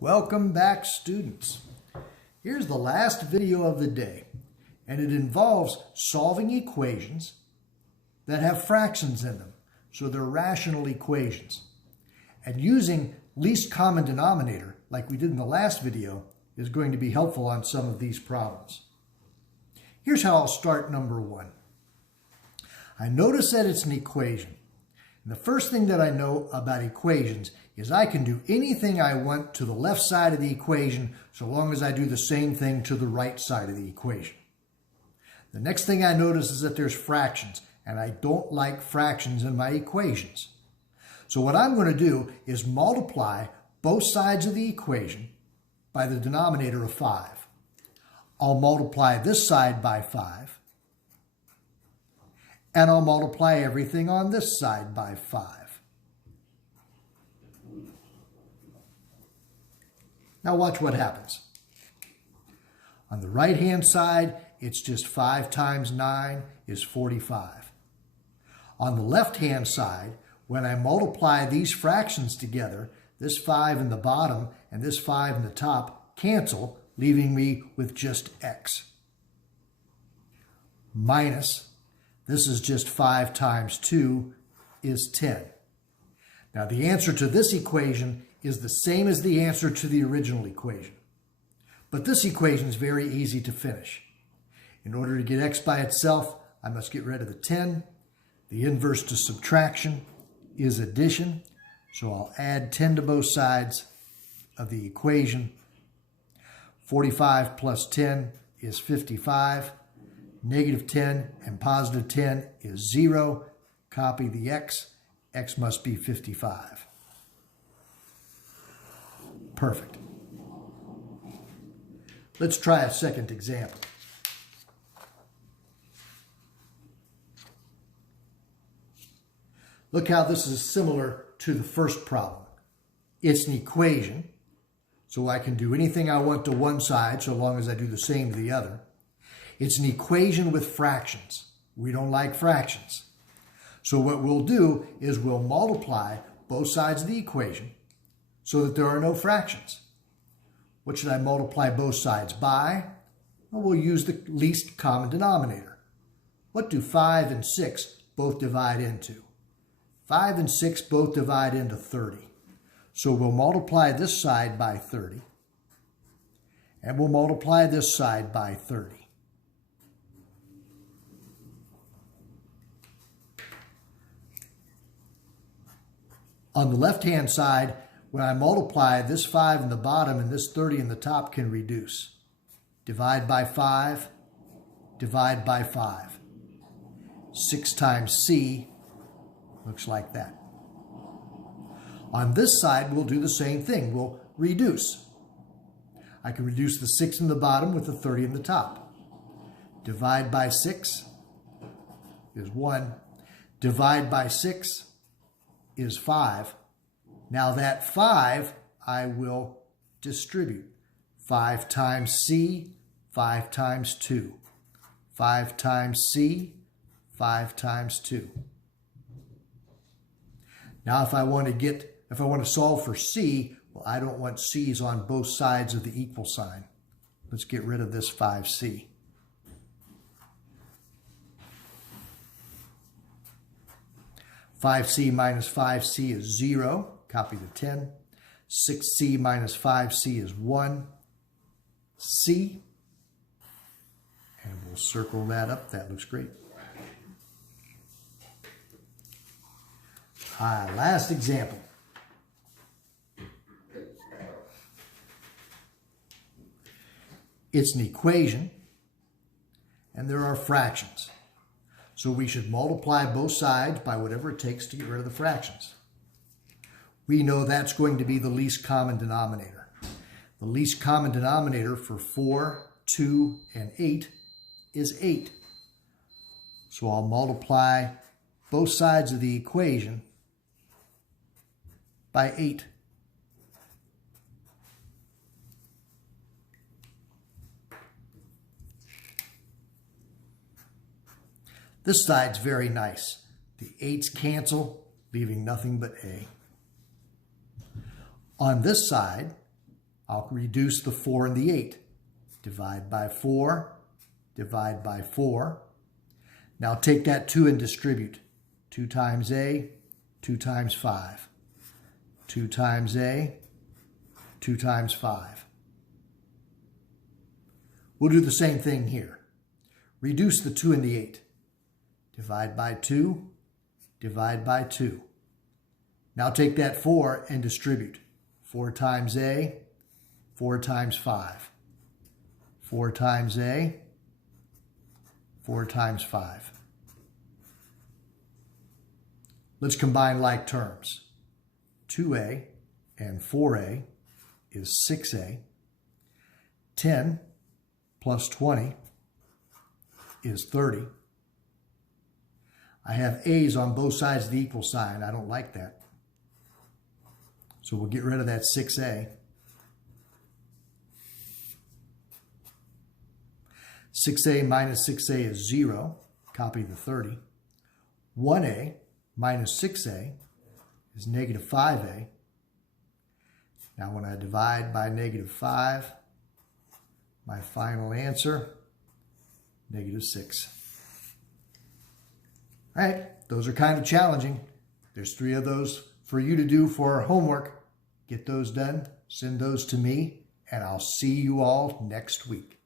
Welcome back, students. Here's the last video of the day, and it involves solving equations that have fractions in them, so they're rational equations. And using least common denominator, like we did in the last video, is going to be helpful on some of these problems. Here's how I'll start number one. I notice that it's an equation. And the first thing that I know about equations is I can do anything I want to the left side of the equation so long as I do the same thing to the right side of the equation. The next thing I notice is that there's fractions, and I don't like fractions in my equations. So what I'm going to do is multiply both sides of the equation by the denominator of 5. I'll multiply this side by 5. And I'll multiply everything on this side by 5. Now watch what happens. On the right-hand side, it's just 5 times 9 is 45. On the left-hand side, when I multiply these fractions together, this 5 in the bottom and this 5 in the top cancel, leaving me with just x. Minus, this is just 5 times 2 is 10. Now the answer to this equation is the same as the answer to the original equation. But this equation is very easy to finish. In order to get x by itself, I must get rid of the 10. The inverse to subtraction is addition. So I'll add 10 to both sides of the equation. 45 plus 10 is 55. Negative 10 and positive 10 is 0. Copy the x. X must be 55. Perfect. Let's try a second example. Look how this is similar to the first problem. It's an equation, so I can do anything I want to one side so long as I do the same to the other. It's an equation with fractions. We don't like fractions. So what we'll do is we'll multiply both sides of the equation so that there are no fractions. What should I multiply both sides by? Well, we'll use the least common denominator. What do 5 and 6 both divide into? 5 and 6 both divide into 30. So we'll multiply this side by 30. And we'll multiply this side by 30. On the left-hand side, when I multiply, this 5 in the bottom and this 30 in the top can reduce. Divide by 5, divide by 5. 6 times c looks like that. On this side, we'll do the same thing. We'll reduce. I can reduce the 6 in the bottom with the 30 in the top. Divide by 6 is 1. Divide by 6 is 5. Now that 5 I will distribute. 5 times c, 5 times 2. 5 times c, 5 times 2. Now if I want to solve for c, well, I don't want c's on both sides of the equal sign. Let's get rid of this 5c. Five c minus 5c is 0. Copy the 10. 6c minus 5c is 1c. And we'll circle that up. That looks great. Last example. It's an equation, and there are fractions. So we should multiply both sides by whatever it takes to get rid of the fractions. We know that's going to be the least common denominator. The least common denominator for 4, 2, and 8 is 8. So I'll multiply both sides of the equation by 8. This side's very nice. The 8's cancel, leaving nothing but a. On this side, I'll reduce the 4 and the 8. Divide by 4, divide by 4. Now take that 2 and distribute. 2 times A, 2 times 5. 2 times A, 2 times 5. We'll do the same thing here. Reduce the 2 and the 8. Divide by 2, divide by 2. Now take that 4 and distribute. 4 times A, 4 times 5. 4 times A, 4 times 5. Let's combine like terms. 2A and 4A is 6A. 10 plus 20 is 30. I have A's on both sides of the equal sign. I don't like that. So we'll get rid of that 6A. 6A minus 6A is 0. Copy the 30. 1A minus 6A is negative 5A. Now when I divide by negative 5, my final answer, negative 6. All right, those are kind of challenging. There's 3 of those for you to do for homework. Get those done, send those to me, and I'll see you all next week.